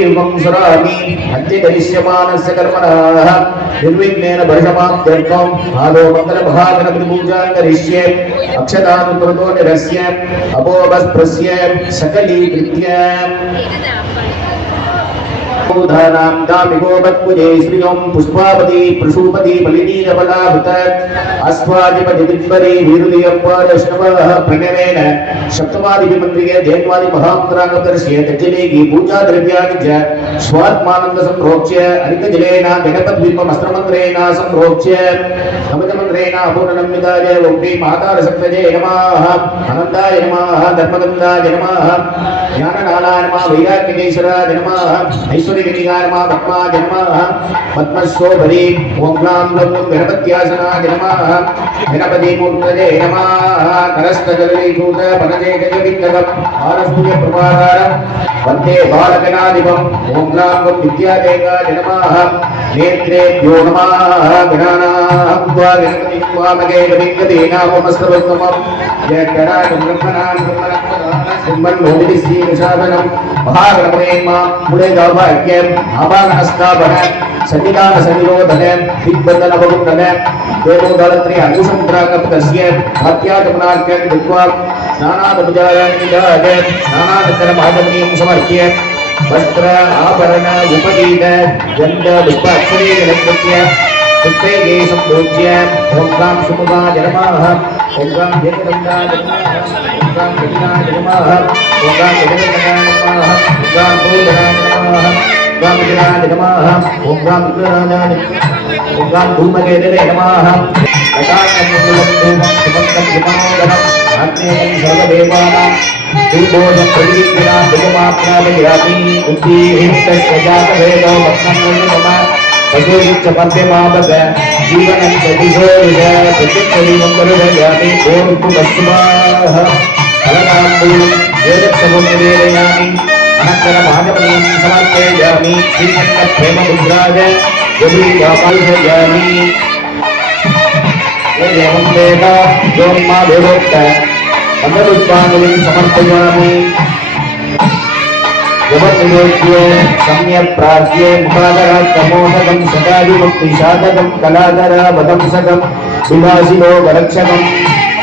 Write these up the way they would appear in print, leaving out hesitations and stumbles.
सरामि अन्त्यकरिष्यमानस्य कर्मणः निर्विघ्नेन वर्षमाप्त्यर्थम् आदौ मङ्गलमहागणपति पूजां करिष्ये अक्षतानुप्रतो निरस्य अपोवस्प्रस्य सकलीकृत्य धानां दामिगोपत्पुजे श्रियं पुष्पावती प्रसूपति बलिनीरबलाभृत अस्वादिपतिदिब्बरी वीरुदियप्पादश्नवः प्रणवेन सप्तमादिभिमन्त्रिके जयन्वादि महामन्त्राङ्गदर्श्य तज्जलेगी पूजा द्रव्याणि च स्वात्मानन्द संप्रोक्ष्य अनितजलेन गणपद्वीपमस्त्रमन्त्रेण संप्रोक्ष्य नमजमन्त्रेण अपूर्णनम्यताय वौक्ति मातारसक्तजे नमः अनन्ताय नमः धर्मगन्धाय नमः ज्ञाननालाय नमः वैराग्यकेशराय नमः ऐश्वर्यविनिगाय नमः पद्माय नमः पद्मशोभरी ओं ग्लां ग्लौं गणपत्यासनाय नमः गणपतिमूर्तये नमः करस्तजलैकूत पनजे गजविन्दकम् आनसूयप्रभाकारं वन्दे बालगणाधिपम् ओं ग्लां ग्लौं विद्यादेवाय नमः नेत्रेभ्यो नमः गणानां त्वा गणपतिं त्वामगे गविङ्गदेनामस्तवोत्तमं जयगणानं ब्रह्मणां ब्रह्मणोदिश्रीविशादनं महागणपतेन्मा मुलेगाभाग्यं आभानहस्ताभन सन्निधान सन्निरोधन दिग्बन्धन बहुन्दन देवोदलत्रि अंगुसमुद्राकपतस्य हत्याजमनार्क्यं कृत्वा स्नानादुपचाराणिदाय स्नानानन्तरमादमनीयं समर्प्य वस्त्र आभरण उपदीन गन्ध पुष्पाक्षरे गणपत्य पुष्पे संपूज्य ओं गां सुमुखाय नमः ओं गां जगदम्बाय नमः ओं गां गदिनाय नमः ओं गां गजनन्दनाय नमः ओं गां भूधनाय नमः ओं गां विजयाय नमः ओं गां विघ्नराजाय ओं गां धूमकेतवे नमः कटाक्षमङ्गलं सुमन्तं विमोदनम् आग्नेयं सर्वदेवानां दीपोदं प्रतिविघ्नां भुजमाप्रापयामि बुद्धिहितस्य जातवेदो भक्तं मम भगवच्च पद्यमापद जीवनं चतुर्भुज प्रत्यक्षदीपं करुणयामि ओं पुष्पाः फलनाम्बूलं वेदक्षमं निवेदयामि अनन्तरम् आगमनीयं समर्पयामि श्रीकण्ठप्रेममुद्राय गौरीवापाल्पयामि एवं वेद यों मा वेदोक्त पञ्चपुष्पाञ्जलिं समर्पयामि जपनिवेद्ये सम्यक् प्रार्थ्ये मुखादरात्तमोदकं सदादिमुक्तिशातकं कलाधरावदंसकं विलासिलो गरक्षकम्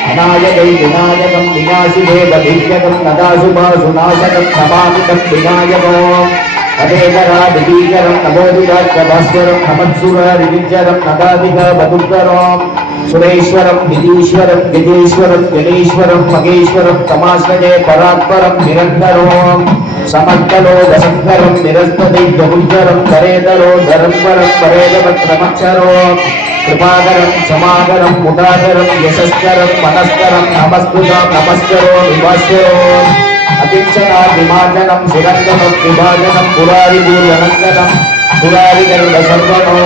अनायकै विनायकं विनाशिदेवभिज्ञकं नदाशुभासुनाशकं नमामितं विनायकम् अदेकरादिकीकरं नमोदिराज्यभास्वरं नमत्सुरारिविज्जरं नदादिकवदुत्तरम् सुरेश्वरं गिरीश्वरं गिरीश्वरं गणेश्वरं मगेश्वरं तमाश्रये परात्परं निरन्तरम् समर्थलो वसंकरं निरस्तदि जगुज्जरं करेदरो धरंवरं परेदवत्रमक्षरो कृपाकरं समाकरं मुदाकरं यशस्करं मनस्करं नमस्कुतं नमस्करो विभास्करो अतिक्षणा विमाचनं सुरंगनं विभाजनं पुरारिपूर्वनन्दनं पुरारिगरुडसर्वणो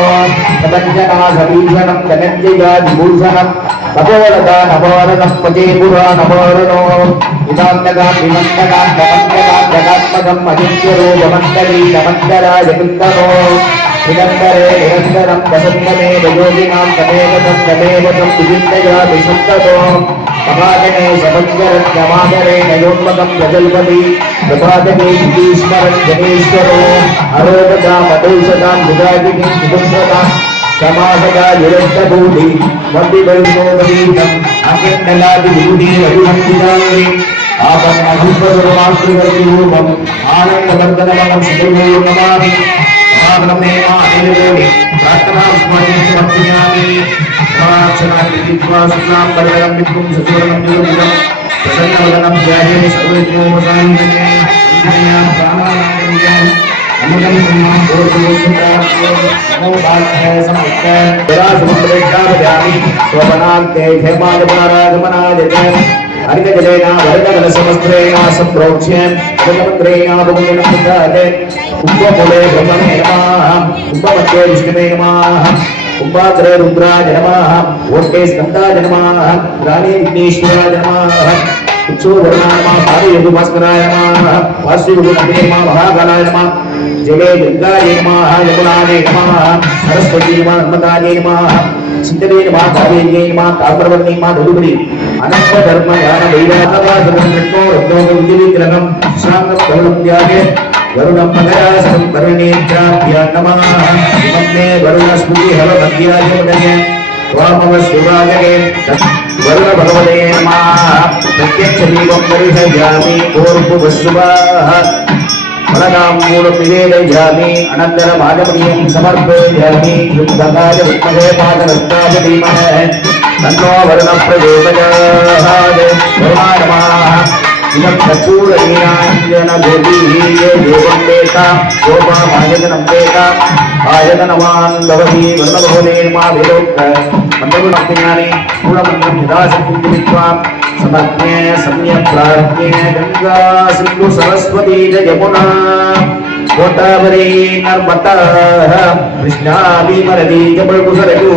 तदञ्जना सभीषणं धनञ्जयादिभूषणं तपोलता नवोरणं पचेपुरा नवोरणो इदान्तकां विमन्तकां नमन्तकां जगात्मकम् अजिङ्क्यरो जमन्तरी नमन्तराय कृन्दनो निरन्तरे निरन्तरं वसन्तमे वयोगिनां तमेवतं तमेवतं विचिन्तया विशुद्धतो महागणे शपञ्जरं नमादरे नयोन्मकं प्रजल्पति प्रभातके ईश्वरं जनेश्वरो अरोगतां मधुषतां बुधादिकिं विदुष्टतां समासदा युरस्तभूति वन्दिवैष्णोपदीतम् अकिन्नलादिभूति रघुवन्दिताङ्गि आपन्नभूपसर्वाश्रिवर्तिरूपम् आनन्दवर्धनमं सुदुर्गो नमामि महाब्रह्मे मानिलोनि प्रार्थनां समर्पयामि प्रार्थनादित्वा सुनां परवरं विद्युं सचूरणं युगं प्रसन्नवदनं ध्याये सर्वज्ञोपसान्विते विद्यां प्राणानां अमृतं ब्रह्मं भूर्भुवस्सुतां नमो भाग्ये समर्पय विराजमुद्रेक्षापयामि स्वपनान्ते खेमागमनारागमनाय च हरितजलेन वरदकलशवस्त्रेण सम्प्रोक्ष्य जलमन्त्रेण भुवनमुद्राते कुम्भमूले ब्रह्मणे नमः कुम्भमध्ये विष्णवे नमः कुम्भाग्रे रुद्राय नमः ओटे स्कन्दाय नमः राणे विघ्नेश्वराय नमः उच्चवर्णाय नमः पादयुगभास्कराय नमः वासुयुगपते नमः महाकालाय नमः जले गंगाय नमः यमुनाय नमः सरस्वती नमः नर्मदाय नमः सिद्धवे नमः कावेर्यै नमः ताम्रवर्णी नमः धुलिवली अनंत धर्म ज्ञान वैराग्यवादनं रत्नो रत्नों विद्युविग्रहं शांगं कवलं त्यागे वरुणपदरासं वरुणेन्द्राभ्यां नमः इमं वरुणस्मृति हवमध्याय मुदये त्वामवस्विवाजये वरुण भगवते नमः प्रत्यक्षदीपं दर्शयामि पूर्ववस्सुवाः फलदाम्बूलनिवेदयामि अनन्तरमाजमणीयं समर्पयामि युद्धकाय विद्महे पादहस्ताय धीमहि तन्नो वरुणः प्रचोदयात् वरुणाय नमः इदं कर्पूरनीराञ्जनज्योतिः ये देवं वेत्ता गोपामायतनं वेत्ता आयतनवान् भवति वरुणभगवते नमः वेदोक्त मन्त्रगुणज्ञाने मूलमन्त्रं यथाशक्तिं कृत्वा समज्ञे सम्यक् प्राज्ञे गङ्गा सिन्धु सरस्वती च यमुना गोदावरी नर्मदा कृष्णा भीमनदी च बलकुसरयू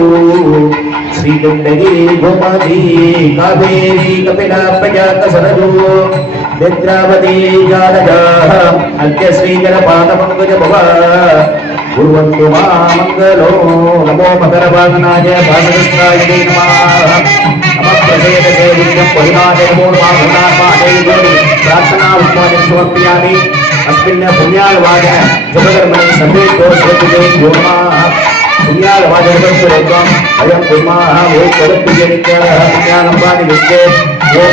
श्रीगण्डकी गोमती कावेरी कपिला प्रयात सरजू नेत्रावती जालजाः अर्घ्यश्रीकरपादपङ्कजभव कुर्वन्तु मा मङ्गलो नमो मकरवाहनाय भासकस्ताय नमः नमःप्रसेदसे विद्यं परिमादे नमो नमः भगवान् प्रार्थनापुष्पाणि समर्पयामि अस्मिन् पुण्यालवाद जपकर्मणि सर्वे दोषवतिते यो नमः पुण्यालवादकर्तुरेकम् अयं कुर्मः वो करुप्रियनित्यः पुण्यालम्बानि विद्ये यो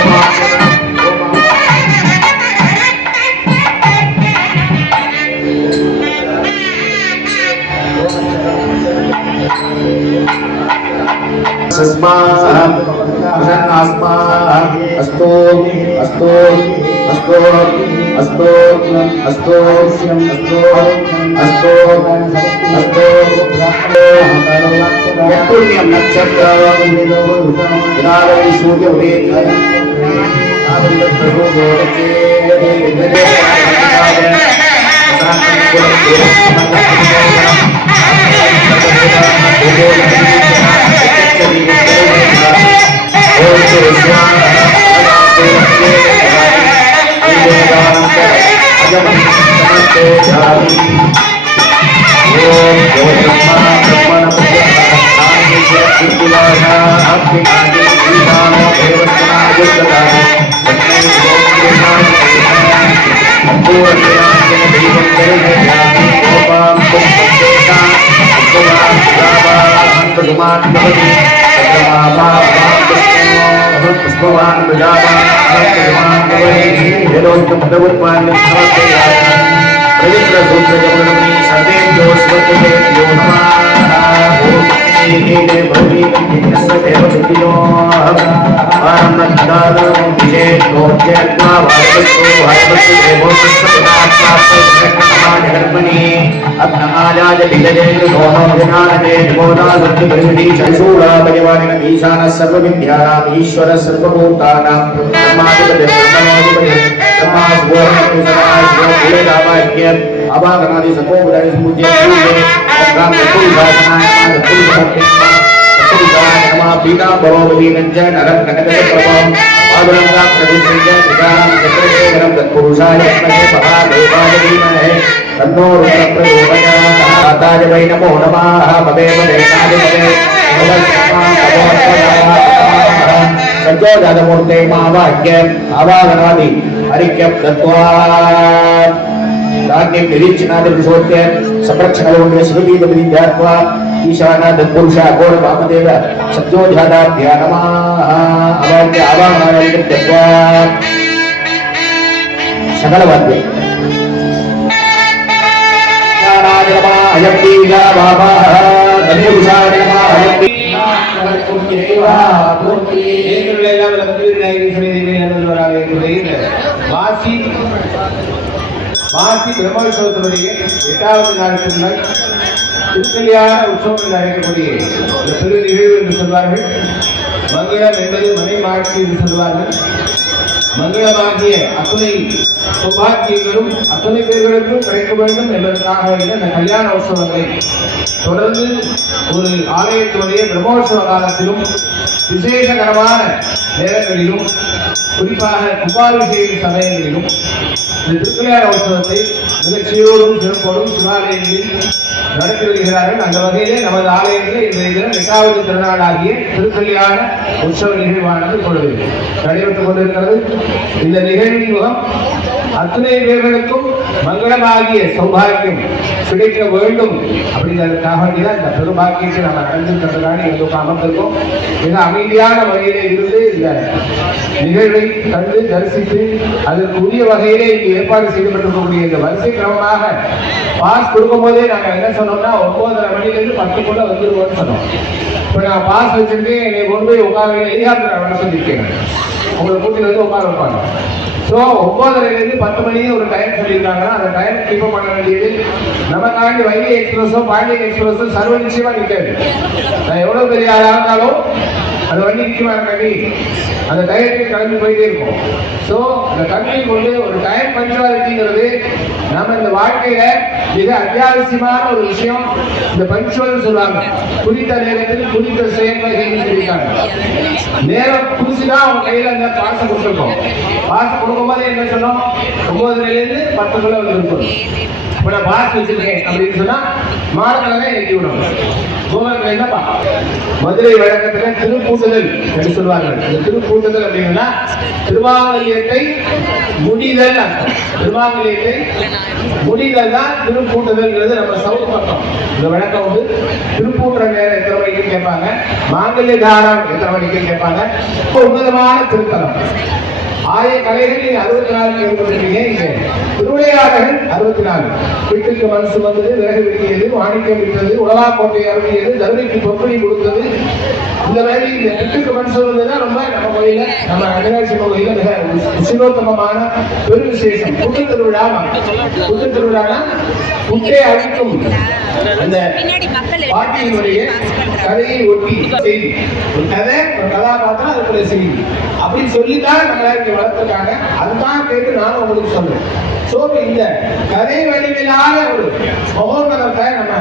अस्तो अस्तो अस्तो अस्तो अस्तो अस्तो अस्तो अस्तो पुण्यं नक्षत्रं विनावली सूर्योदये पुष्पवान् प्रजावान् पवित्र सूत्रजपनमि सर्वेभ्यो स्वस्ते यो नमः ओम भवति देव सिद्धियो आनन्ददानं विशेषोच्चत्वा वायवस्तु देवोत्सवनात्मात्मनि अग्नायाज बिलदेन्द्र दोनो जनानते निमोदा सत्यपरिमिति शैशूला परिवारिण ईशानः सर्वविद्यानाम् ईश्वरः सर्वभूतानां ब्रह्माधिपतिः ब्रह्मास्वरः अभागनादि सकोपदाय स्मृति अग्राम कुलभाषणाय कुलभक्तिस्मा कुलभाषणाय नमः पीता भवति नंजन नरक नगद प्रभव आदरंगा प्रतिष्ठित त्रिकालं चक्रशेखरं तत्पुरुषाय स्महे महादेवाय धीमहि तन्नो रुद्रः प्रचोदयात् आताय वै नमो नमः भवे देवाय सज्जोजातमूर्ते मावाक्य आवागनादि हरिक्यं दत्त्वा धान्यं निरीक्षणादिविशोध्य संरक्षणलोके सुरवीतविद्यात्वा ईशान तत्पुरुषा घोर वामदेव सत्योजाताभ्या नमः अवाक्य आवाहनाय दत्त्वा सकलवाद्य ज्ञानाय नमः अयं दीगा बाबा धन्यपुरुषाय नमः अयं दीगा पूर्ति ஏகர்களெல்லாம் லக்ஷ்மி சமேதமே நல்லவராக வாசி மாசி பிரம்மோற்சவத்தினுடைய 8வது நாளுக்குள்ள திருக்கல்யாண உற்சவம் என்று அழைக்கக்கூடிய இந்த பெரு நிகழ்வு என்று சொல்வார்கள். மங்களம் என்பது மனை மாட்சி என்று சொல்வார்கள். மங்களமாகிய அத்துணை சௌபாக்கியங்களும் அத்துணை பேர்களுக்கும் கிடைக்க வேண்டும் என்பதற்காக இந்த கல்யாண உற்சவங்களை தொடர்ந்து ஒரு ஆலயத்தினுடைய பிரம்மோற்சவ காலத்திலும் விசேஷகரமான நேரங்களிலும் குறிப்பாக கும்பாபிஷேக சமயங்களிலும் இந்த திருக்கல்யாண உற்சவத்தை மிகச்சீரோடும் சிறப்போடும் சிவாலயங்களில் நடத்தி வருகிறார்கள். அந்த வகையிலே நமது ஆலயங்களில் இன்றைய தினம் 8வது திருநாளாகிய திருக்கல்யாண உற்சவ நிகழ்வானது இப்பொழுது நடைபெற்றுக் கொண்டிருக்கிறது. இந்த நிகழ்வின் முகம் அத்துணை பேர்களுக்கும் மங்களமாகிய சௌபாகியம் கிடைக்க வேண்டும் அப்படிங்கிறதுக்காக வேண்டிதான் இந்த பெரும்பாக்கியத்தை நம்ம அடைஞ்சிருக்கிறதுக்காக எங்களுக்கு அமர்ந்திருக்கோம். மிக அமைதியான வகையிலே இருந்து இந்த நிகழ்வை கண்டு தரிசித்து அதற்கு உரிய வகையிலே இங்கு ஏற்பாடு செய்யப்பட்டிருக்கக்கூடிய இந்த வரிசை கிரமமாக பாஸ் கொடுக்கும் போதே நாங்கள் என்ன சொன்னோம்னா 9:30 மணிலேருந்து 10 வந்துருவோம்னு சொன்னோம். இப்போ நான் பாஸ் வச்சிருக்கேன், என்னை கொண்டு போய் உட்கார எதிர்காலத்தில் வர சொல்லியிருக்கேன். உங்களை கூட்டில் வந்து உட்கார வைப்பாங்க. ஸோ 9:30லேருந்து 10 மணி ஒரு டைம் சொல்லியிருக்காங்கன்னா அந்த டைம் கீப் பண்ண வேண்டியது நமக்காண்டி வைகை எக்ஸ்பிரஸோ பாண்டியன் எக்ஸ்பிரஸோ சர்வ நிச்சயமா நிற்காது. நான் எவ்வளோ பெரிய ஆளாக இருந்தாலும் அந்த வண்டி நிச்சயமா இருக்காண்டி அந்த டயத்துக்கு கிளம்பி போயிட்டே இருக்கும். ஸோ அந்த கல்வியை கொண்டு ஒரு டைம் பஞ்சுவாலிட்டிங்கிறது நம்ம இந்த வாழ்க்கையில மிக அத்தியாவசியமான ஒரு விஷயம். இந்த பஞ்சுவல் சொல்லுவாங்க, குறித்த நேரத்தில் குறித்த செயல்களை சொல்லியிருக்காங்க. நேரம் குறிச்சுதான் அவங்க கையில அந்த பாசம் கொடுத்துருக்கோம். பாசம் கொடுக்கும்போது என்ன சொன்னோம், 9:30லேருந்து 10 வந்துருக்கோம். இப்போ நான் பாஸ் வச்சிருக்கேன் அப்படின்னு சொன்னா மாடக்கிழமை எழுதி விடணும். கோவத்தில் என்னப்பா மதுரை வழக்கத்தில் திருப்பூட்டுதல் என்று சொல்வார்கள். இந்த திருப்பூட்டுதல் அப்படின்னா திருமாங்கல்யத்தை முடிதல். திருமாங்கல்யத்தை முடிதல் தான் திருப்பூட்டுதல்ங்கிறது. நம்ம சவுத் பக்கம் இந்த வழக்கம் வந்து திருப்பூட்டுற நேரம் எத்தனை மணிக்கு கேட்பாங்க, மாங்கல்ய தாரம் எத்தனை மணிக்கு கேட்பாங்க. உன்னதமான திருத்தலம். ஆய கலைகள் 64 கேள்விப்பட்டிருக்கீங்க. இங்க திருவிளையாடல்கள் 64. வீட்டுக்கு மனசு வந்தது, விறகு வெட்டியது, வாணிக்கம் விட்டது, உலகாக்கோட்டை அருகியது, தருணைக்கு பொற்பனை கொடுத்தது. இந்த மாதிரி இந்த வீட்டுக்கு மனசு வந்ததுதான் ரொம்ப நம்ம கோயில, நம்ம அகராட்சி கோயில மிக விசிலோத்தமமான பெரு விசேஷம். புட்டு திருவிழா. புட்டு திருவிழானா புட்டை அழிக்கும் அந்த பாட்டியினுடைய கதையை ஒட்டி செய்தி. ஒரு கதை, ஒரு கதாபாத்திரம், அதுக்குள்ள செய்தி அப்படின்னு சொல்லித்தான் நம்மள இங்க வளர்த்துருக்காங்க. அதுதான் கேட்டு நானும் உங்களுக்கு சொல்றேன். சோ இந்த கதை வடிவிலான ஒரு மகோன்னதத்தை நம்ம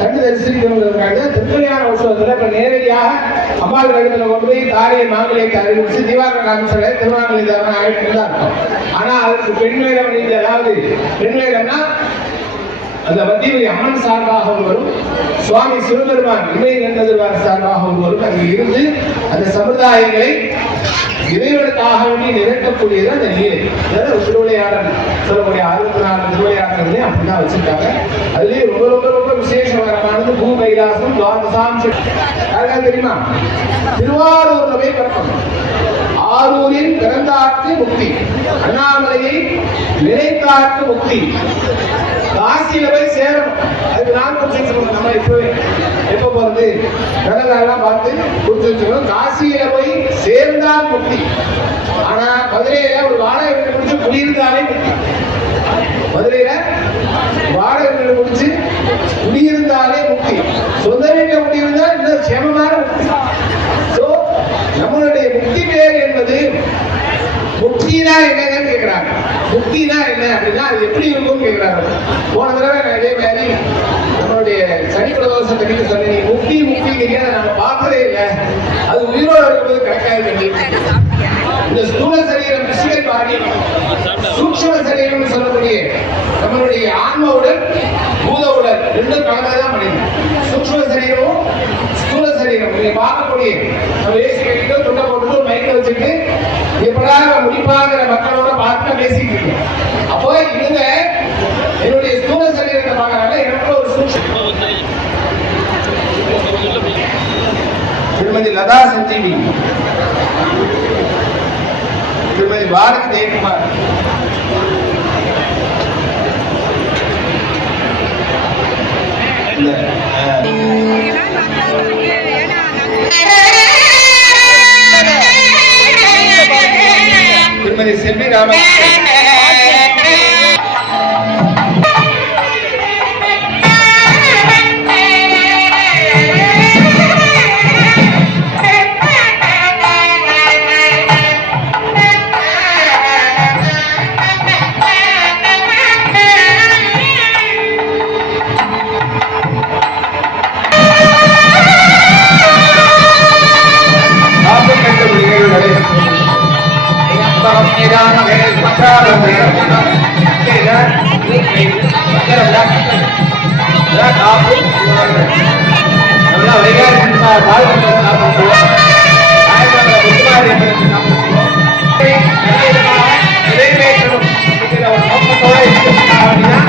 கண்டு தரிசிக்கணுங்கிறதுக்காக திருக்கல்யாண உற்சவத்துல இப்ப நேரடியாக அம்மாள் கழுத்துல கொண்டு போய் தாரையை மாங்கல்யத்தை அறிவிச்சு தீபாவளி காமிச்சல திருவாங்கல்யம் ஆயிட்டு தான் இருக்கும். ஆனா அதுக்கு பெண் வேடம், அதாவது பெண் வேடம்னா அந்த மத்திய அம்மன் சார்பாக வரும், சுவாமி சிவபெருமான் இமை கண்டதுவார் சார்பாக வரும். அங்கு இருந்து அந்த சமுதாயங்களை இறைவனுக்காக வேண்டி நிகழ்த்தக்கூடியது அந்த நீரை. திருவிளையாடல் சொல்லக்கூடிய 64 திருவிளையாடல்களே அப்படிதான் வச்சிருக்காங்க. அதுலயே ரொம்ப ரொம்ப ரொம்ப விசேஷமானது பூ கைலாசம் துவாதசாம்சம். யாருக்காவது தெரியுமா? திருவாரூர்ல போய் பிறக்கணும். ஆரூரின் பிறந்தார்க்கு முக்தி, அண்ணாமலையை நினைத்தார்க்கு முக்தி. காசியில போய் சேரணும். அதுக்கு நான் நம்ம இப்பவே எப்ப போறது கடலாம் பார்த்து குறிச்சு வச்சுக்கணும். காசியில போய் சேர்ந்தால் முக்தி. ஆனா மதுரையில ஒரு வாடகை வீடு முடிச்சு குடியிருந்தாலே முக்தி. மதுரையில வாடகை வீடு முடிச்சு குடியிருந்தாலே முக்தி. சொந்த வீட்டை குடியிருந்தா இன்னும் சேமமான முக்தி. நம்மளுடைய முக்தி பேர் என்பது முக்தினா என்னன்னு கேட்கிறாங்க. முக்தினா என்ன அப்படின்னா அது எப்படி இருக்கும் கேட்கிறாங்க. போன தடவை நான் இதே மாதிரி நம்மளுடைய சனி பிரதோஷத்துக்கு சொன்னேன், முக்தி முக்தி தெரியாத நம்ம பார்த்ததே இல்லை, அது உயிரோடு இருக்கும்போது கிடைக்காது. இந்த ஸ்தூல சரீரம் பிசிக்கல் பாடி, சூக்ஷ்ம சரீரம் சொல்லக்கூடிய நம்மளுடைய ஆன்ம உடல் பூத உடல் ரெண்டும் கலந்ததான் மனிதன். சூக்ஷ்ம சரீரமும் ஸ்தூல சரீரம் நீங்க பார்க்கக்கூடிய நம்ம ஏசி கட்டிட்டு துண்டை போட்டு மைக்க வச்சுட்டு எப்படா முடிப்பாங்கிற மக்களோட பார்த்து பேசிட்டு இருக்கோம். அப்போ இவங்க என்னுடைய ஸ்தூல சரீரத்தை பார்க்கறாங்க, எனக்கு ஒரு சூக்ஷ்ம. திருமதி லதா சஞ்சீவி, திருமதி பாரதி ஜெயக்குமார், திருமதி செல்வி ராமன், நிறைவேற்றணும் போல இருக்கு அப்படின்னா